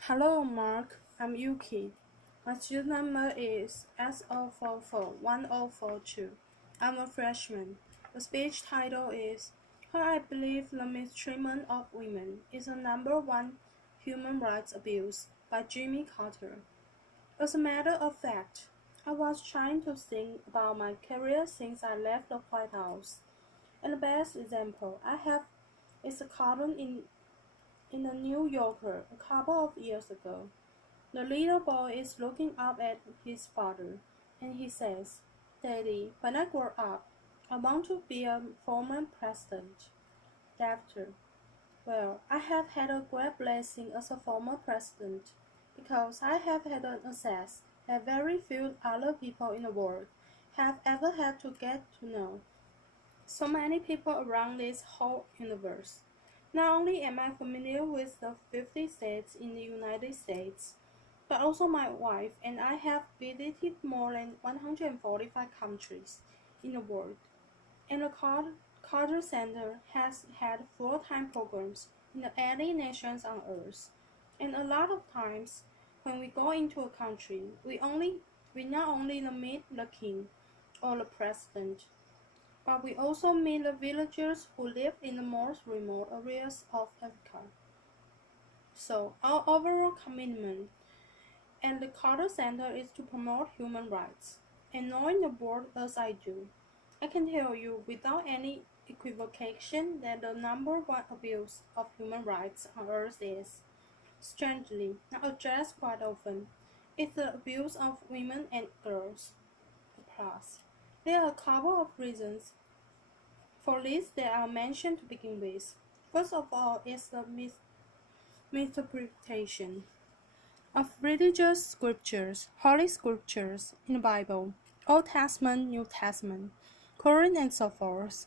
Hello, Mark. I'm Yuki. My student number is S044142. I'm a freshman. The speech title is Why I Believe the Mistreatment of Women is the Number One Human Rights Abuse by Jimmy Carter. As a matter of fact, I was trying to think about my career since I left the White House. And the best example I have is a column in the New Yorker a couple of years ago. The little boy is looking up at his father, and he says, Daddy, when I grow up, I want to be a former president. After, well, I have had a great blessing as a former president, because I have had an access that very few other people in the world have ever had to get to know so many people around this whole universe. Not only am I familiar with the 50 states in the United States, but also my wife and I have visited more than 145 countries in the world, and the Carter Center has had full-time programs in the 80 nations on Earth. And a lot of times, when we go into a country, we not only meet the king or the president, but we also meet the villagers who live in the most remote areas of Africa. So our overall commitment and the Carter Center is to promote human rights. And knowing the world as I do, I can tell you without any equivocation that the number one abuse of human rights on earth is, strangely, not addressed quite often, is the abuse of women and girls. Plus, there are a couple of reasons for this that are mentioned to begin with. First of all is the misinterpretation of religious scriptures, holy scriptures in the Bible, Old Testament, New Testament, Quran, and so forth.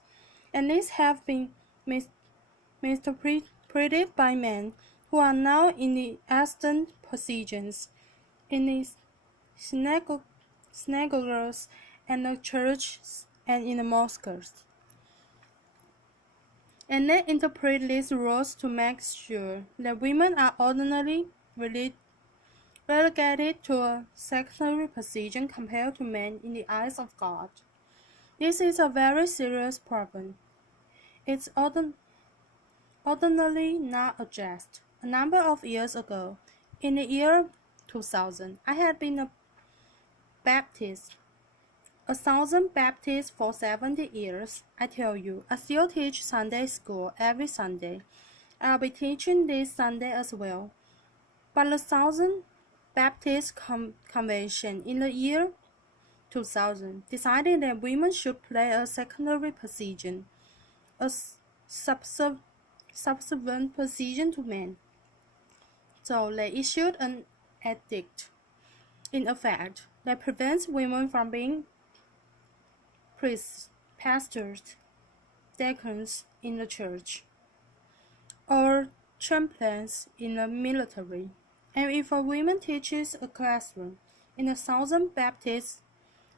And these have been misinterpreted by men who are now in the ascendant positions in the synagogues and the churches and in the mosques. And they interpret these rules to make sure that women are ordinarily relegated to a secondary position compared to men in the eyes of God. This is a very serious problem. It's ordinarily not addressed. A number of years ago, in the year 2000, I had been a Baptist. A Southern Baptist for 70 years. I tell you, I still teach Sunday school every Sunday. I'll be teaching this Sunday as well. But the Southern Baptist Convention in the year 2000 decided that women should play a secondary position, a subservient position to men. So they issued an edict, in effect, that prevents women from being priests, pastors, deacons in the church, or chaplains in the military. And if a woman teaches a classroom in a Southern Baptist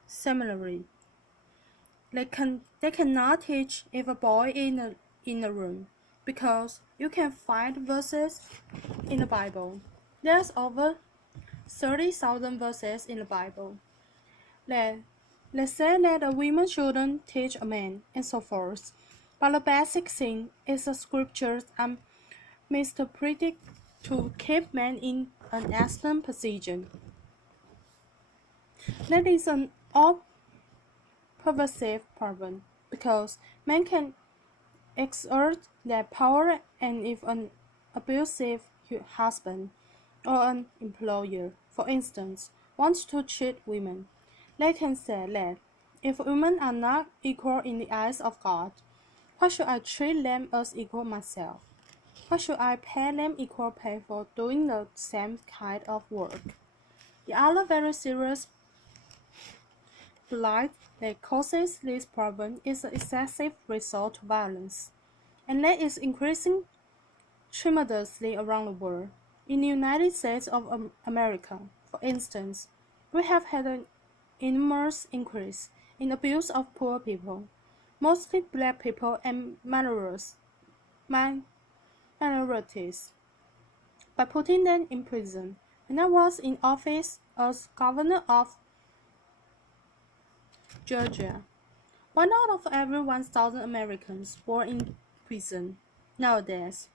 seminary, they cannot teach if a boy is in the room, because you can find verses in the Bible. There's over 30,000 verses in the Bible They say that a woman shouldn't teach a man, and so forth. But the basic thing is the scriptures are misinterpreted to keep men in an excellent position. That is an all-pervasive problem, because men can exert their power, and if an abusive husband or an employer, for instance, wants to cheat women, they can say that if women are not equal in the eyes of God, why should I treat them as equal myself? Why should I pay them equal pay for doing the same kind of work? The other very serious blight that causes this problem is the excessive resort to violence, and that is increasing tremendously around the world. In the United States of America, for instance, we have had an enormous increase in abuse of poor people, mostly black people and minorities. by putting them in prison. When I was in office as governor of Georgia, 1 out of every 1,000 Americans were in prison. Nowadays,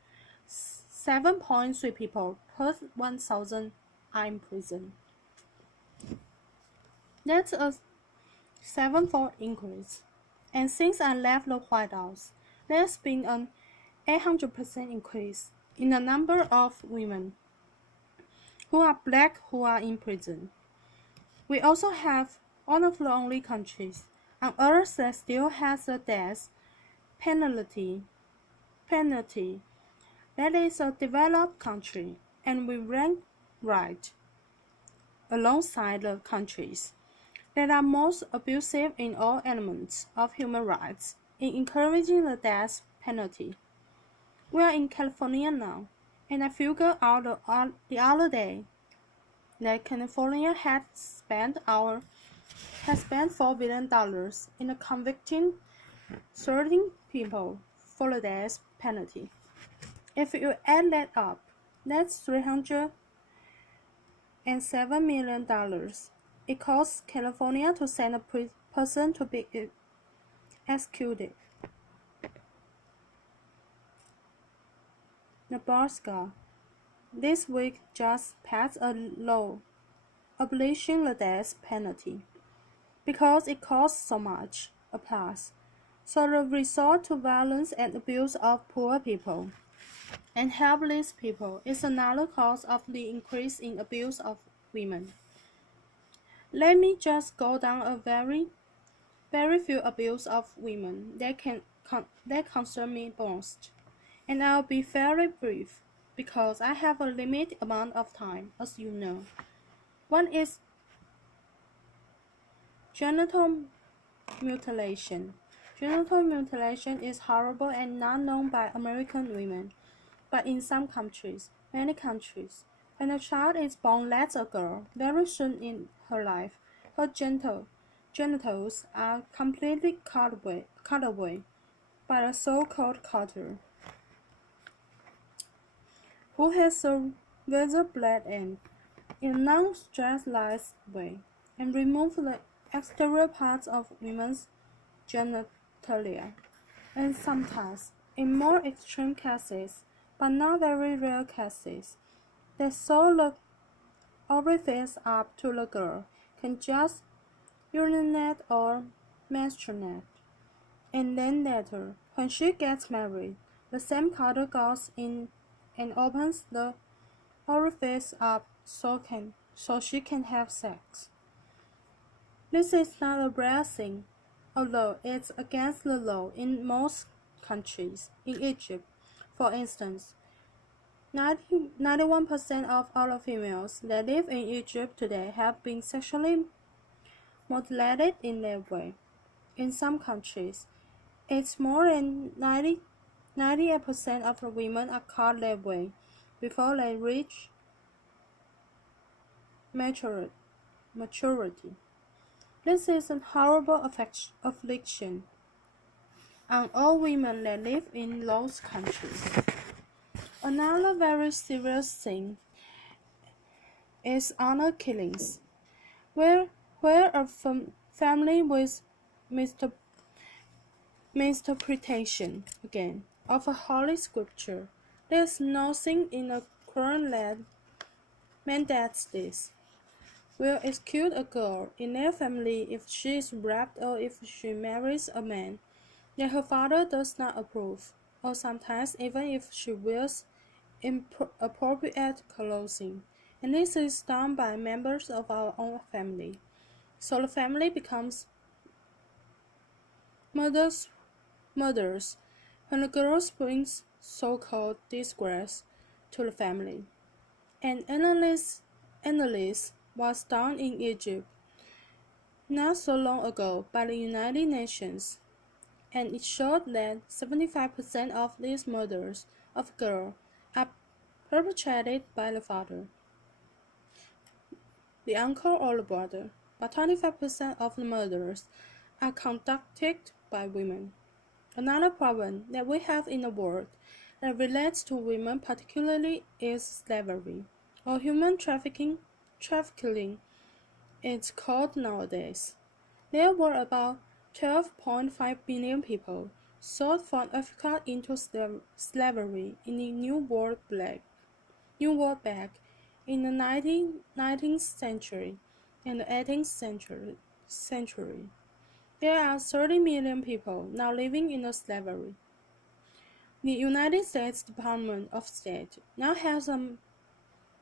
7.3 people per 1,000 are in prison. That's a sevenfold increase. And since I left the White House, there's been an 800% increase in the number of women who are black who are in prison. We also have one of the only countries on earth that still has a death penalty. That is a developed country, and we rank right alongside the countries that are most abusive in all elements of human rights in encouraging the death penalty. We are in California now, and I figured out the other day that California has spent $4 billion in convicting 13 people for the death penalty. If you add that up, that's $307 million. It costs California to send a person to be executed. Nebraska this week just passed a law abolishing the death penalty because it costs so much. Plus, so the resort to violence and abuse of poor people and helpless people is another cause of the increase in abuse of women. Let me just go down a very few abuse of women that concern me most, and I'll be very brief because I have a limited amount of time, as you know. One is genital mutilation. Genital mutilation is horrible and not known by American women, but in some countries, many countries, when a child is born as a girl, very soon in her life, her genitals are completely cut away by a so-called cutter, who has a razor blade end in a non-sterilized way, and remove the exterior parts of women's genitalia. And sometimes, in more extreme cases, but not very rare cases, they sew the orifice up to the girl can just urinate or menstruate. And then later, when she gets married, the same cutter goes in and opens the orifice up so she can have sex. This is not a rare thing, although it's against the law in most countries. In Egypt, for instance, 91% of all the females that live in Egypt today have been sexually mutilated in that way. In some countries, it's more than 98% of the women are caught that way before they reach maturity. This is a horrible affliction on all women that live in those countries. Another very serious thing is honor killings, where a family with misinterpretation again of a holy scripture. There's nothing in the Quran that mandates this. Will execute a girl in their family if she is raped or if she marries a man that her father does not approve, or sometimes even if she wears inappropriate clothing. And this is done by members of our own family. So the family becomes murders when the girl brings so-called disgrace to the family. An analysis was done in Egypt not so long ago by the United Nations, and it showed that 75% of these murders of girls are perpetrated by the father, the uncle or the brother, but 25% of the murders are conducted by women. Another problem that we have in the world that relates to women particularly is slavery, or human trafficking it's called nowadays. There were about 12.5 billion people sold from Africa into slavery in the New World back in the 19th century and the 18th century. There are 30 million people now living in slavery. The United States Department of State now has a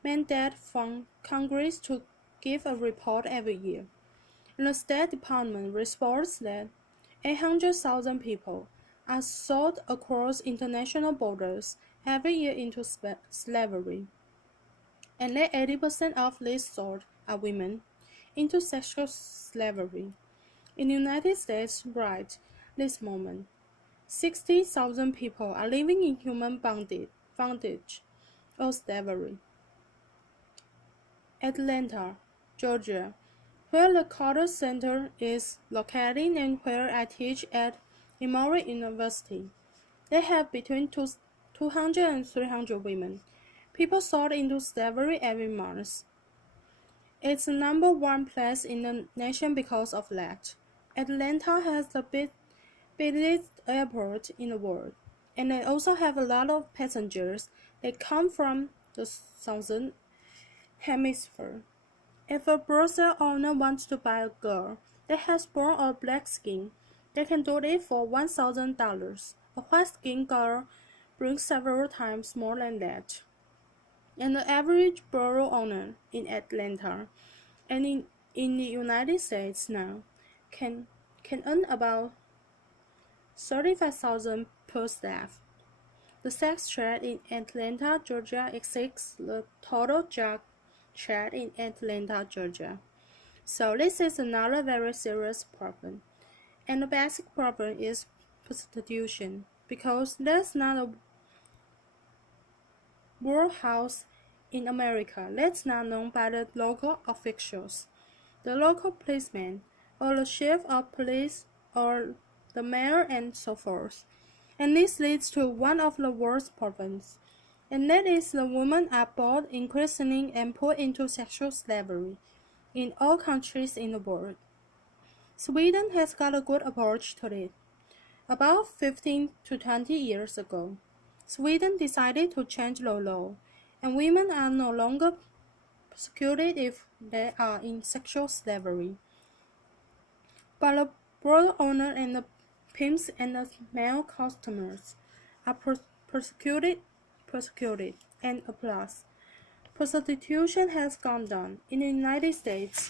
mandate from Congress to give a report every year. And the State Department reports that 800,000 people are sold across international borders every year into slavery, and that 80% of these sold are women into sexual slavery. In the United States right this moment, 60,000 people are living in human bondage or slavery. Atlanta, Georgia, where the Carter Center is located and where I teach at Emory University. They have between 200 and 300 women. People sold into slavery every month. It's the number one place in the nation because of that. Atlanta has the biggest airport in the world, and they also have a lot of passengers that come from the southern hemisphere. If a brothel owner wants to buy a girl that has brown or black skin, they can do it for $1,000. A white-skinned girl brings several times more than that. And the average brothel owner in Atlanta and in the United States now can earn about $35,000 per staff. The sex trade in Atlanta, Georgia exceeds the total drug trade in Atlanta, Georgia. So this is another very serious problem. And the basic problem is prostitution, because there's not a workhouse in America that's not known by the local officials, the local policeman, or the chief of police, or the mayor, and so forth. And this leads to one of the worst problems, and that is the women are bought increasingly and put into sexual slavery in all countries in the world. Sweden has got a good approach to it. About 15 to 20 years ago, Sweden decided to change the law, and women are no longer persecuted if they are in sexual slavery. But the brothel owner and the pimps and the male customers are persecuted, and plus, prostitution has gone down. In the United States,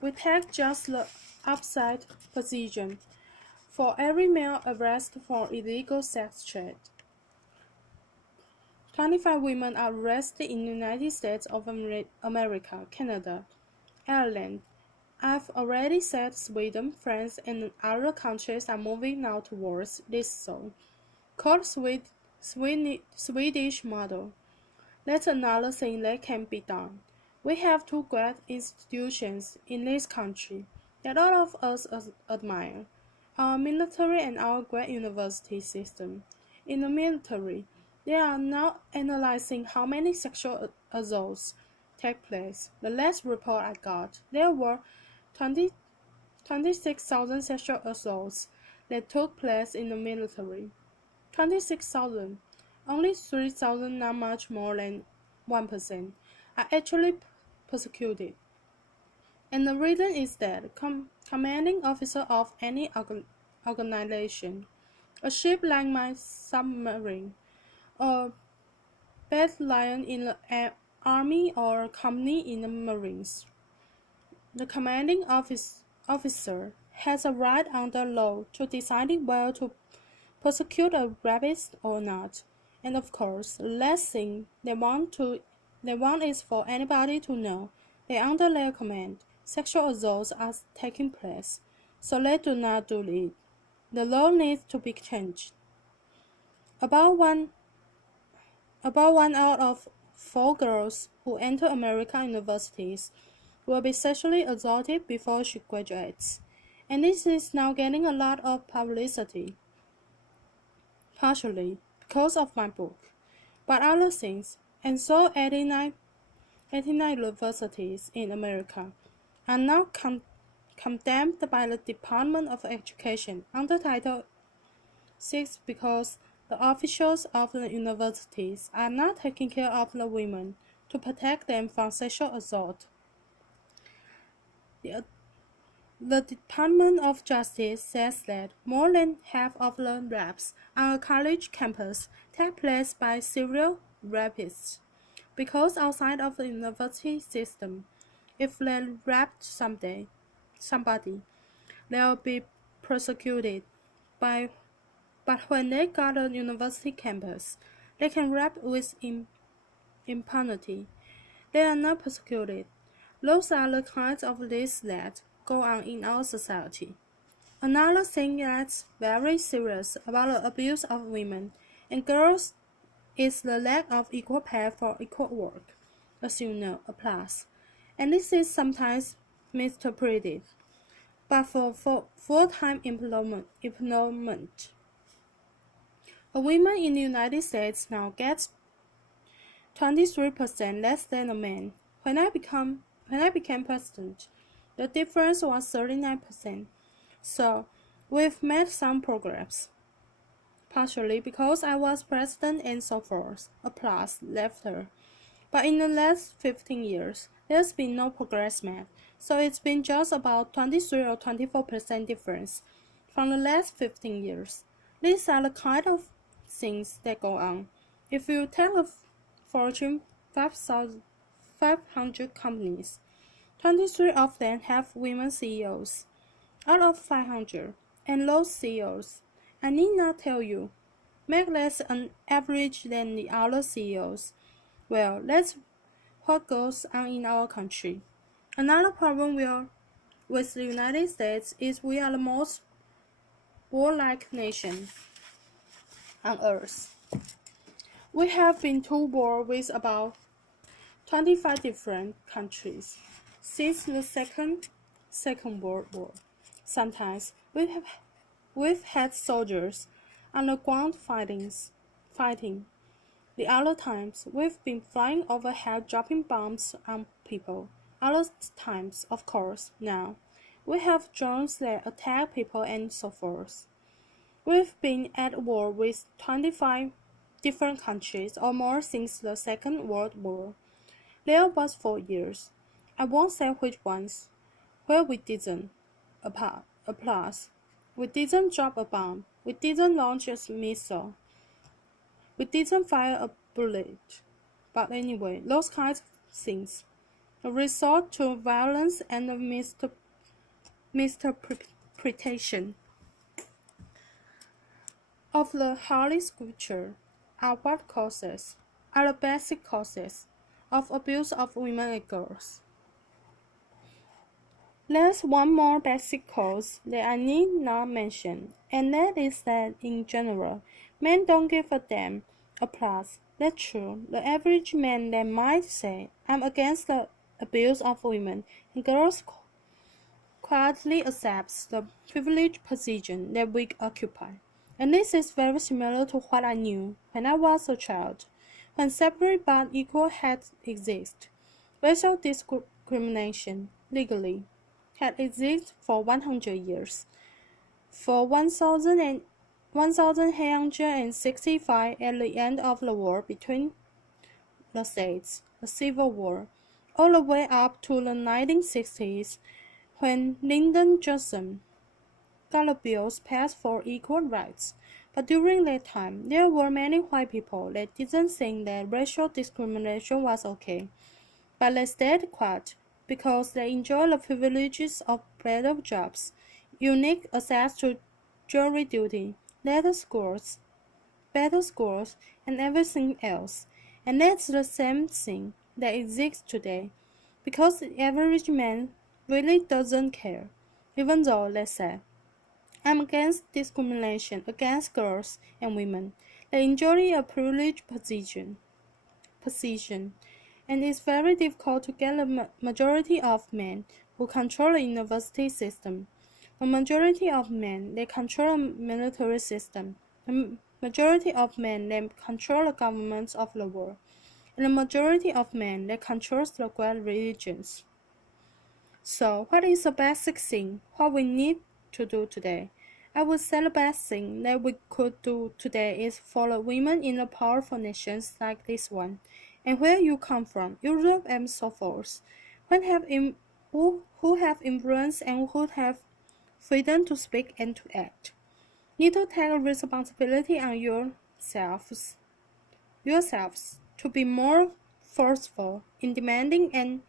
we take just the opposite position. For every male arrested for illegal sex trade, 25 women are arrested in the United States of America, Canada, Ireland. I've already said Sweden, France, and other countries are moving now towards this so-called Swedish model. That's another thing that can be done. We have two great institutions in this country that all of us admire: our military and our great university system. In the military, they are now analyzing how many sexual assaults take place. The last report I got, there were 26,000 sexual assaults that took place in the military. 26,000. Only 3,000, not much more than 1%, are actually persecuted. And the reason is that commanding officer of any organization, a ship like my submarine, a battalion in the army, or a company in the Marines, the commanding officer has a right under law to decide whether to persecute a rapist or not. And of course, the last thing they want is for anybody to know that under their command, sexual assaults are taking place. So they do not do it. The law needs to be changed. About one out of 4 girls who enter American universities will be sexually assaulted before she graduates, and this is now getting a lot of publicity, partially because of my book, but other things, and so 89 universities in America are now condemned by the Department of Education under Title VI because the officials of the universities are not taking care of the women to protect them from sexual assault. The Department of Justice says that more than half of the rapes on a college campus take place by serial rapists, because outside of the university system, if they rape somebody, they'll be prosecuted. But when they got a university campus, they can rape with impunity. They are not persecuted. Those are the kinds of lists that go on in our society. Another thing that's very serious about the abuse of women and girls is the lack of equal pay for equal work, as you know, applause. And this is sometimes misinterpreted. But for full-time employment, a woman in the United States now gets 23% less than a man. When I became president, the difference was 39%. So we've made some progress, partially because I was president and so forth. Applause, laughter. But in the last 15 years, there's been no progress made, so it's been just about 23 or 24% difference from the last 15 years. These are the kind of things that go on. If you take a Fortune 500 companies, 23 of them have women CEOs out of 500, and those CEOs, I need not tell you, make less an average than the other CEOs. Well, that's what goes on in our country. Another problem with the United States is we are the most warlike nation on earth. We have been to war with about 25 different countries since the Second World War. Sometimes we've had soldiers on the ground fighting. The other times, we've been flying overhead dropping bombs on people. Other times, of course, now, we have drones that attack people and so forth. We've been at war with 25 different countries or more since the Second World War. There was 4 years. I won't say which ones, where we didn't. Applause. We didn't drop a bomb. We didn't launch a missile. We didn't fire a bullet. But anyway, those kinds of things. A resort to violence and a misinterpretation of the Holy Scripture are the basic causes of abuse of women and girls. There's one more basic cause that I need not mention, and that is that, in general, men don't give a damn. Applause. That's true. The average man then might say, I'm against the abuse of women, and girls quietly accepts the privileged position that we occupy. And this is very similar to what I knew when I was a child, when separate but equal had existed. Racial discrimination, legally, had existed for 100 years. For 1865, at the end of the war between the states, the Civil War, all the way up to the 1960s, when Lyndon Johnson got the bills passed for equal rights. But during that time, there were many white people that didn't think that racial discrimination was okay. But they stayed quiet because they enjoyed the privileges of better jobs, unique access to jury duty, better schools, and everything else. And that's the same thing that exists today, because the average man really doesn't care, even though they say, I'm against discrimination against girls and women. They enjoy a privileged position. And it's very difficult to get a majority of men who control the university system. The majority of men, they control the military system. The majority of men that control the governments of the world, and the majority of men that controls the great religions. So, what is the basic thing, what we need to do today? I would say the best thing that we could do today is for the women in the powerful nations like this one, and where you come from, Europe and so forth, who have influence and who have freedom to speak and to act. Need to take responsibility on yourselves to be more forceful in demanding an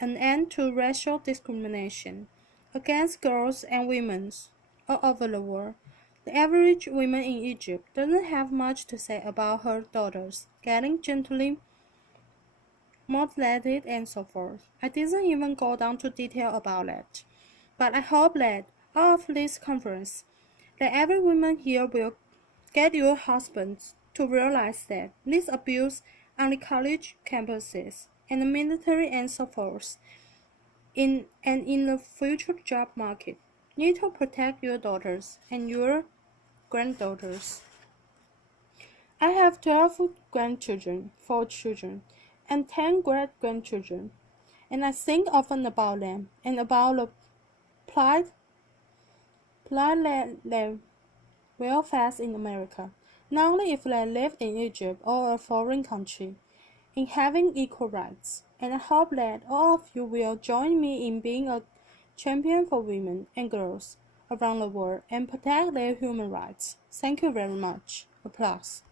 end to racial discrimination against girls and women all over the world. The average woman in Egypt doesn't have much to say about her daughters getting gently mutilated and so forth. I didn't even go down to detail about that. But I hope that out of this conference, that every woman here will get your husbands to realize that this abuse on the college campuses and the military and so forth, in the future job market, need to protect your daughters and your granddaughters. I have 12 grandchildren, 4 children, and 10 great-grandchildren, and I think often about them and about the plight that they will face in America, not only if they live in Egypt or a foreign country, in having equal rights. And I hope that all of you will join me in being a champion for women and girls around the world and protect their human rights. Thank you very much. Applause.